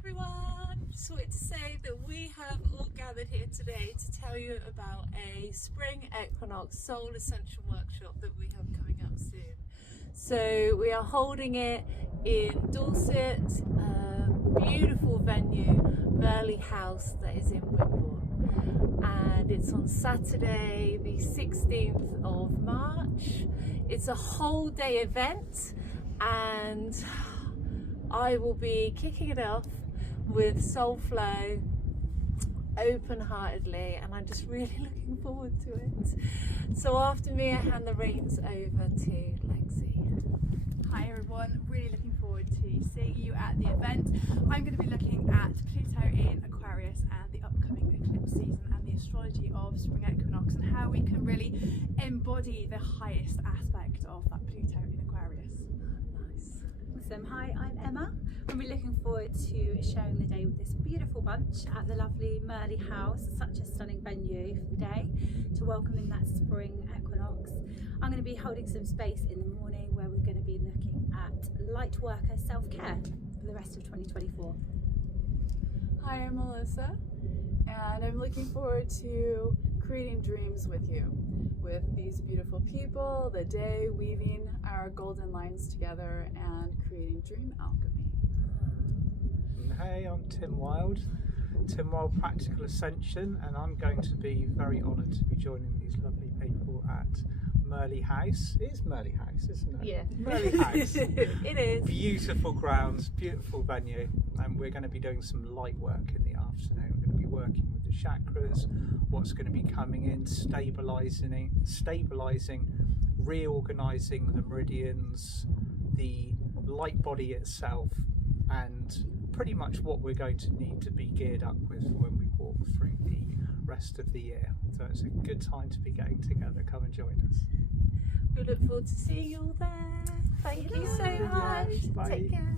everyone, just wanted to say that we have all gathered here today to tell you about a spring equinox soul ascension workshop that we have coming up soon. So we are holding it in Dorset, a beautiful venue, Merley House, that is in Wimborne, and it's on Saturday the 16th of March. It's a whole day event and I will be kicking it off with Soul Flow open-heartedly, and I'm just really looking forward to it. So after me, I hand the reins over to Lexie. Hi everyone, really looking forward to seeing you at the event. I'm going to be looking at Pluto in Aquarius and the upcoming eclipse season and the astrology of spring equinox and how we can really embody the highest aspect of that Pluto in Aquarius. Nice. Awesome. Hi, I'm Emma. I'm really looking forward to sharing the day with this beautiful bunch at the lovely Merley House. Such a stunning venue for the day to welcome in that spring equinox. I'm going to be holding some space in the morning where we're going to be looking at light worker self-care for the rest of 2024. Hi, I'm Melissa, and I'm looking forward to creating dreams with you, with these beautiful people, the day, weaving our golden lines together and creating dream alchemy. Hey, I'm Tim Wild Practical Ascension, and I'm going to be very honoured to be joining these lovely people at Merley House. It is Merley House, isn't it? Yeah. Merley House. It is. Beautiful grounds, beautiful venue, and we're going to be doing some light work in the afternoon. We're going to be working with the chakras, what's going to be coming in, stabilising, reorganising the meridians, the light body itself, and pretty much what we're going to need to be geared up with when we walk through the rest of the year. So it's a good time to be getting together. Come and join us. We look forward to seeing you all there. Thank you so much. Bye. Take care.